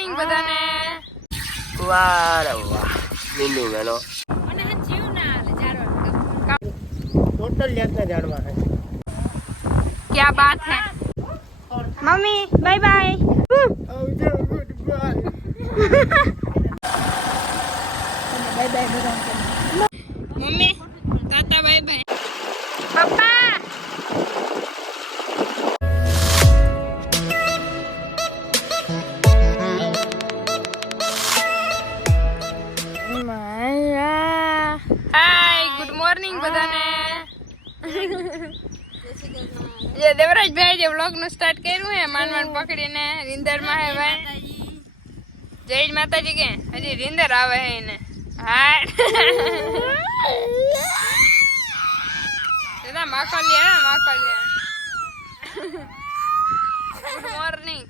Morning બધાને. વાહ વાહ મીંડું મેલો અને જીવ ના હાલે જારો ટોટલ જાતના જાણવા છે. क्या बात है मम्मी बाय बाय આવજો goodbye bye bye mummy tata bye bye papa hi good morning बधाने ये देवराज भाई जे व्लॉग નું સ્ટાર્ટ કર્યું હે માંડ પકડીને રીંદર માં હે ભાઈ જય માતાજી કે હજી રીંદર આવે હે એને હા એના માખલિયા good morning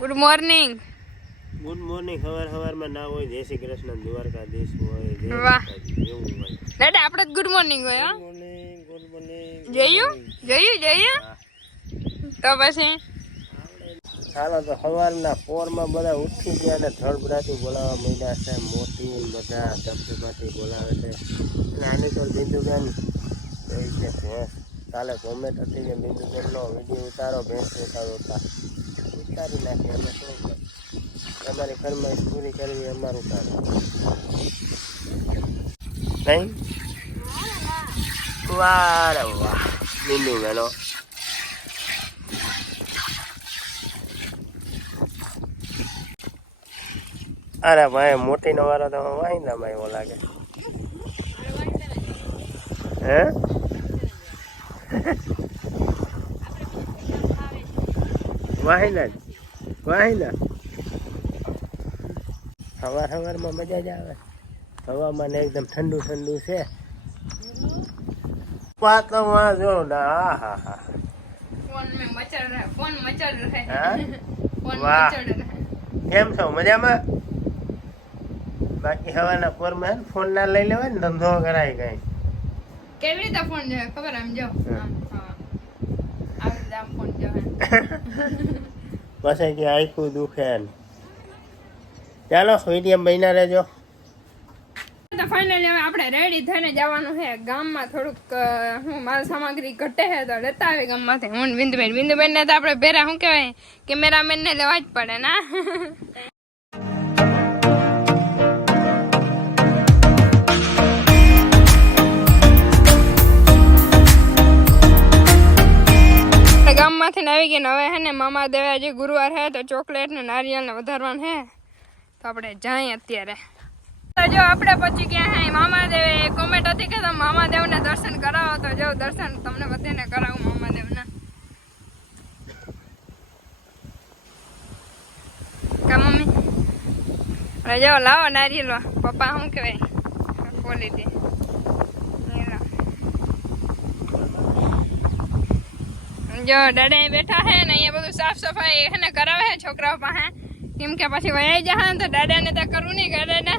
good morning good morning સવાર માં ના હોય જય શ્રી કૃષ્ણ દ્વારકાધીશ હોય જય વાહ. માતાજી એવું હોય. દાદા આપણે ગુડ મોર્નિંગ હોય હો ગુડ મોર્નિંગ જોયું તો પછી ચાલો તો સવારના પોરમાં બધા ઉઠી ગયા ને ધડબડાથી બોલાવવા માંડ્યા છે. મોટી બધા ધબધબાથી બોલાવે છે અને આની તો બિંદુબેન કહે છે ભેંસ કાલે કોમેન્ટ હતી કે બિંદુબેનનો વિડીયો ઉતારો ભેંસ ઉતારતા ઉતારી નાખી. અમે શું કરીએ? અમારી ફરમાઈશ પૂરી કરવી અમારું કામ નહીં. વાહ વાહ બિંદુ મેલો અરે ભાઈ મોટી નો વારો તો વાહિંદા ભાઈ એવો લાગે હે વાહિંદા સવારમાં મજા જ આવે. હવામાન એકદમ ઠંડુ ઠંડુ છે. વાતમાં જો ના હા હા फोन में मचल रहा है फोन मचल रहा है हाँ? फोन वाह. मचल रहा है કેમ છો મજામાં? બાકી હવાના પોરમાં ફોન ના લઈ લેવાય ને ધંધો કરાય કઈ. કેવી રીતે ફોન જો ખબર આમ જો આમ હા આવી રીતે આમ ફોન જો પછી કે આખું દુખે ને. ચાલો વિડીયો બન્યા રહેજો. તો ફાઇનલી હવે આપણે રેડી થઈને જવાનું છે ગામમાં. થોડુંક હું માલ સામગ્રી ઘટે છે તો લેતા આવે ગામમાંથી. હું બિંદુબેન ને તો આપણે ભેરા શું કહેવાય કેમેરામેન ને લેવા જ પડે ના. ગામમાંથી આવી ગયા ને હવે હે ને મામા દેવે આજે ગુરુવાર હે તો ચોકલેટ ને નારિયેળ ને વધારવાનું હે તો આપણે જાય અત્યારે. જો આપણે પહોંચી ગયા હે મામા દેવે. કોમેન્ટ હતી કે તમે મામા દેવ ને દર્શન કરાવો તો જો દર્શન તમને બધાને કરાવું મામા દેવ ને. કા મમ્મી અરે જો લાવો નારિયેલ પપ્પા શું કહેવાય ક્વોલિટી જો દાદા બેઠા હે ને અહીંયા બધું સાફ સફાઈ હે ને કરાવે હે છોકરાઓ પાસે કેમ કે પછી વયા જાય ને તો દાદા ને તો કરવું નહીં કરે ને.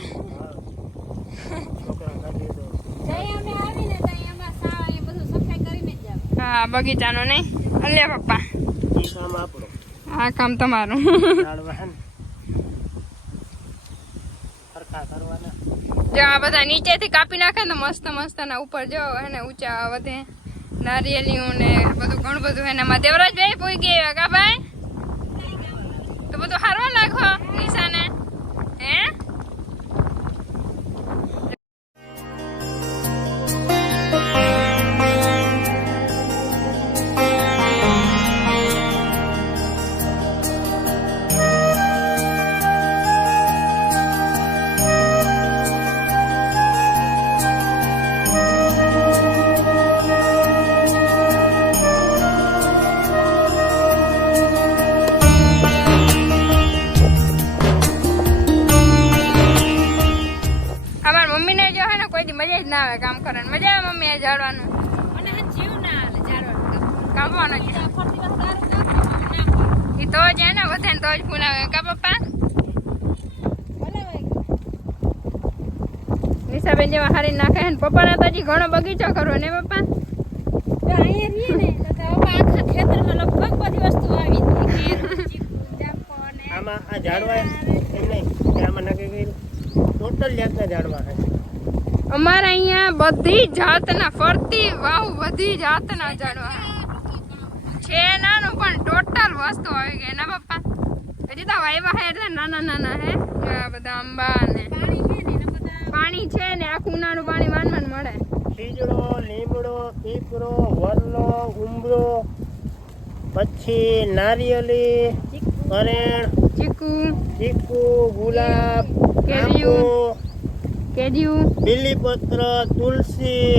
હા બગીચાનો નહીં અલ્યા પપ્પા હા કામ તમારું. જો આ બધા નીચેથી કાપી નાખે ને મસ્ત મસ્ત ના ઉપર જો એને ઊંચા વધે નારિયેલિયું ને બધું ઘણું બધું એને માં દેવરાજભાઈ પૂઈ ગયા કા ભાઈ તો બધું હારવા નાખો નિશાને હે. મજા જ ના આવે કામ કરવાની. મજા આવે મમ્મી આ ઝાડવાનું અને જીવ ના હાલે ઝાડવાનું કાપવાનું એ તો જ ને વધે ને તો જ ફૂલ આવે કા પપ્પા. નિશાબેન જેવા હારી નાખે ને પપ્પા ના તો હજી ઘણો બગીચો કરવો ને પપ્પા. અહીંયા રહીએ ને તો આખા ખેતરમાં લગભગ બધી વસ્તુ આવી ઝાડવા એમ નહીં કે આમાં નક્કી કર્યું ટોટલ જાતના ઝાડવા છે અમારા અહીંયા બધી જાતના ફરતી વાવ બધી જાતના ઝાડવા છે નાનું પણ ટોટલ વસ્તુ આવી ગઈ ના પપ્પા હજી તો વાયવા હે એટલે નાના નાના હે આ બધા આંબા ને પાણી છે ને આખું ઉનાળું પાણી માન મળે ખીજડો લીમડો પીપળો વરલો ઉંબરો પછી નારિયેળી કરેણ ચીકુ ગુલાબ કેડિયું બીલીપત્ર તુલસી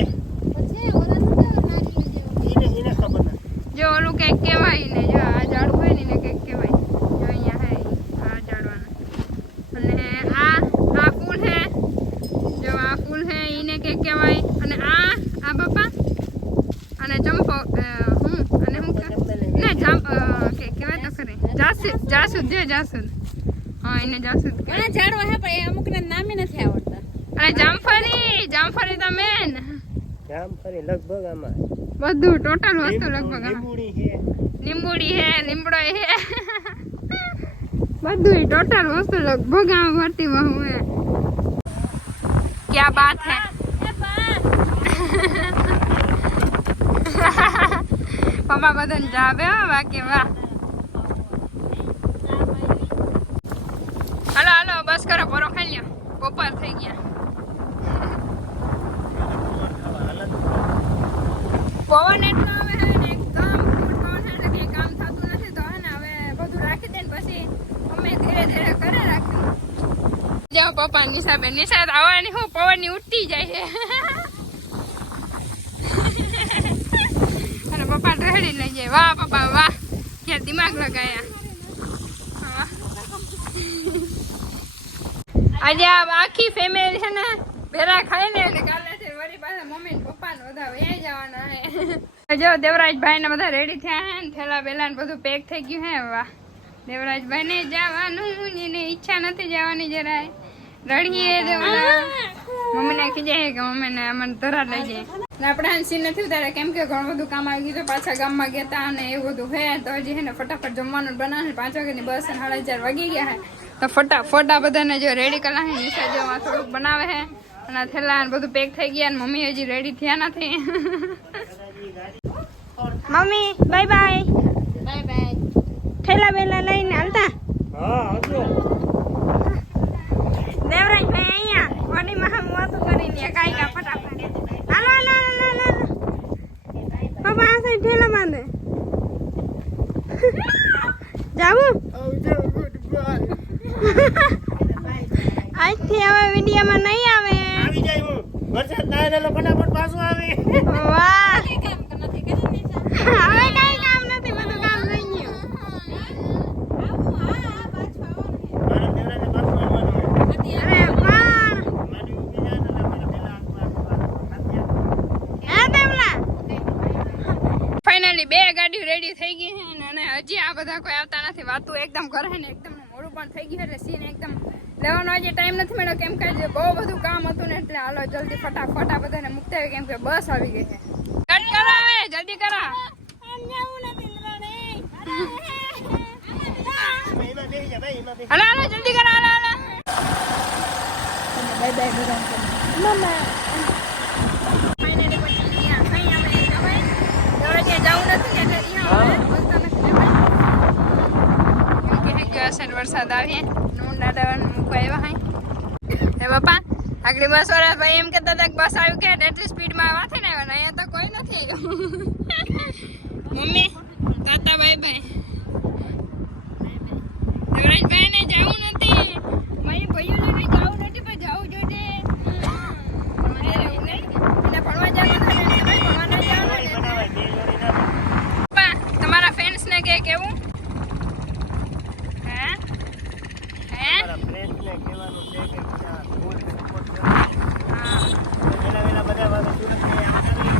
એને ખબર નથી જો ઓલું કઈક કહેવાય ને જો આ ઝાડવું હોય ને એને કઈક કહેવાય જો અહીંયા હે આ ઝાડવાનું અને આ ફૂલ હે જો આ ફૂલ હે એને કઈક કહેવાય અને આ બાપા અને ચંપો અને હું ને કે કહેવાય તો ખરી જાસૂદ હા એને જાસૂદ ઘણા ઝાડવા હે પણ એ અમુકને નામે નથી આવડતા અને જામફળી તો મેન જામફળી લગભગ આમાં બધું ટોટલ વસ્તુ લગભગ લીંબુડી હે લીમડો હે બધું ટોટલ વસ્તુ લગભગ આમ ભરતી બહુ હે क्या बात है પપ્પા બધાને જાવે હો બાકી વાહ હાલો બસ કરો પરો ખાઈ લ્યો બપોર થઈ ગયા પવન એટલો આવે છે ને એકદમ ફૂલ પવન છે એટલે કંઈ કામ થતું નથી તો હે ને હવે બધું રાખી દે ને પછી અમે ધીરે ધીરે કરે રાખી જાઓ પપ્પા નિશાબેન નિશાદ આવવાની હું પવનની ઉઠતી જાય છે અને પપ્પા ઢળી લઈ જાય વાહ પપ્પા વાહ ક્યાં દિમાગ લગાયા આજે આ આખી ફેમિલી છે ને ભેરા ખાઈ ને એટલે કાલે છે વળી પાછા મમ્મી ને પપ્પા ને બધા વયા જવાના હે જો દેવરાજભાઈ ને બધા રેડી થયા હે ને થેલા બેલા ને બધું પેક થઈ ગયું હે વાહ દેવરાજભાઈ ને જવાનું એને ઈચ્છા નથી જવાની જરાય રડીએ દેવરા મમ્મી ને ખીજાય કે મમ્મી ને અમને ધરા લઈ જાય આપણે હાંસી નથી ઉતારે કેમ કે ઘણું બધું કામ આવી ગયું તો પાછા ગામમાં ગયા હતા અને એવું બધું હે તો હજી હે ને ફટાફટ જમવાનું બનાવે 5 વાગ્યાની બસ 4:30 વાગી ગયા હે તો ફટાફટ આ બધાને જો રેડી કરા હે નિશા જો થોડુંક બનાવે હે અને થેલા ને બધું પેક થઈ ગયા અને મમ્મી હજી રેડી થયા નથી મમ્મી બાય બાય થેલા બેલા લઈને હાલતા દેવરાજભાઈ અહીંયા વડી માં વાતો કરીને કાઈ કા ફટાફટ હાલો પપ્પા આ સાઈડ થેલા બાંધે જાવું આજથી હવે વિડીયોમાં નહીં આવે આવી જાય હું વરસાદ થાય એટલે ફટાફટ પાછું આવે વાહ કઈ કામ નથી કરી હવે કઈ કામ નથી બધું કામ થઈ ગયું મારા દેવરાને પાછું આવવાનું અરે વાહ મારી ઊભી જાય ને એટલે પેલા હે દેવલા ફાઇનલી બે ગાડીઓ રેડી થઈ ગઈ છે અને હજી આ બધા કોઈ આવતા નથી વાતું એકદમ કરે ને એકદમ મોડું પણ થઈ ગયું એટલે સીન એકદમ લેવાનો આજે ટાઈમ નથી મળ્યો કેમ કે બહુ બધું કામ હતું ને એટલે હાલો જલ્દી ફટાફટ આ બધાને મૂકતા આવી કેમ કે બસ આવી ગઈ છે કટ કરાવે જલ્દી કરા હાલો જલ્દી કરા હાલો બાય બાય બધા મમ્મા ફાઇનલી પછી ગયા કઈ આપણે જવાય દરરોજ જવું નથી એટલે અહીંયા બોલતા નથી જવાય કે અસર વરસાદ આવીએ નૂન દાડા મૂકવા આવ્યા હાય હે બાપા આગલી બસ વાળા ભાઈ એમ કહેતા હતા કે બસ આવ્યું કે એટલી સ્પીડમાં વાથી ને આવ્યા અહીંયા તો કોઈ નથી આવ્યું મમ્મી તાતા બાય બાય દેવરાજભાઈ ને જવું નથી મારી ભાઈઓને કઈ જવું નથી પણ જવું જોઈએ એને ભણવા જવાનું છે ને ભણવા ન જવાનું પપ્પા તમારા ફ્રેન્ડ્સ ને કે કેવું હે મારા ફ્રેન્ડ્સને કહેવાનું છે કે બધા ફૂલ સપોર્ટ કરો વેલા બધા વાળો સુરત ને આવી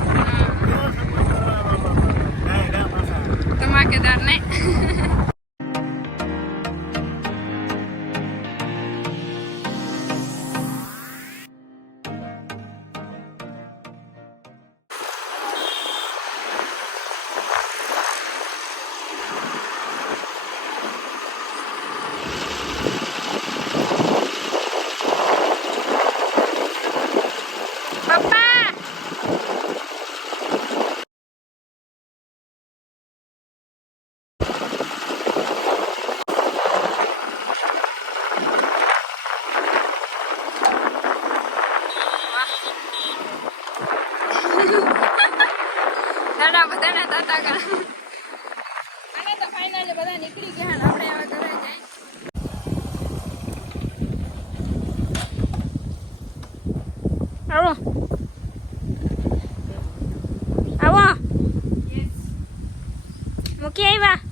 કેવો સપોર્ટ કરવાનો ગા પાછા ધમાકેદાર નહીં મારા બધાને તાતા કરા અને તો ફાઇનલી બધા નીકળી ગયા ને આપણે હવે ઘરે જઈએ આવો આવો મૂકી આવ્યા